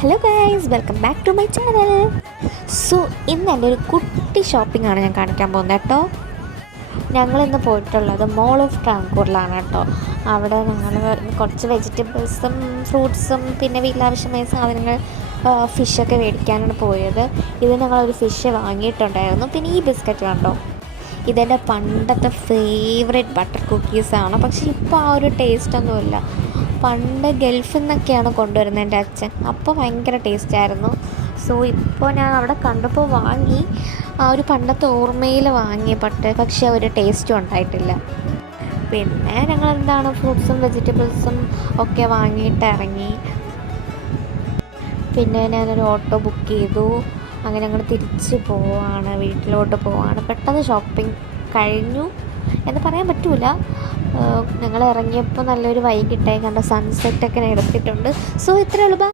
Hello guys, welcome back to my channel. So ഇന്ന് എൻ്റെ ഒരു കുട്ടി ഷോപ്പിംഗ് ആണ് ഞാൻ കാണിക്കാൻ പോകുന്നത് കേട്ടോ. ഞങ്ങളിന്ന് പോയിട്ടുള്ളത് മോൾ ഓഫ് ട്രാങ്കൂറിലാണ് കേട്ടോ. അവിടെ ഞങ്ങൾ കുറച്ച് വെജിറ്റബിൾസും ഫ്രൂട്ട്സും പിന്നെ വീട്ടിലാവശ്യമായ സാധനങ്ങൾ ഫിഷൊക്കെ മേടിക്കാനാണ് പോയത്. ഇത് ഞങ്ങളൊരു ഫിഷ് വാങ്ങിയിട്ടുണ്ടായിരുന്നു. പിന്നെ ഈ ബിസ്ക്കറ്റ് കണ്ടോ, ഇതെൻ്റെ പണ്ടത്തെ ഫേവറേറ്റ് ബട്ടർ കുക്കീസാണ്. പക്ഷേ ഇപ്പോൾ ആ ഒരു ടേസ്റ്റൊന്നുമില്ല. പണ്ട് ഗൾഫിൽ നിന്നൊക്കെയാണ് കൊണ്ടുവരുന്നത് എൻ്റെ അച്ഛൻ. അപ്പോൾ ഭയങ്കര ടേസ്റ്റായിരുന്നു. സോ ഇപ്പോൾ ഞാൻ അവിടെ കണ്ടപ്പോൾ വാങ്ങി, ആ ഒരു പണ്ടത്തെ ഓർമ്മയിൽ വാങ്ങി. പക്ഷേ ഒരു ടേസ്റ്റും ഉണ്ടായിട്ടില്ല. പിന്നെ ഞങ്ങൾ എന്താണ് ഫ്രൂട്ട്സും വെജിറ്റബിൾസും ഒക്കെ വാങ്ങിയിട്ട് ഇറങ്ങി. പിന്നെ ഞാനൊരു ഓട്ടോ ബുക്ക് ചെയ്തു. അങ്ങനെ ഞങ്ങൾ തിരിച്ച് വീട്ടിലോട്ട് പോവാണ്. പെട്ടെന്ന് ഷോപ്പിംഗ് കഴിഞ്ഞു എന്ന് പറയാൻ പറ്റൂല. ഞങ്ങൾ ഇറങ്ങിയപ്പോൾ നല്ലൊരു വൈകിട്ടായി, കണ്ട സൺസെറ്റൊക്കെ എടുത്തിട്ടുണ്ട്. സോ ഇത്രയേ ഉള്ളൂ.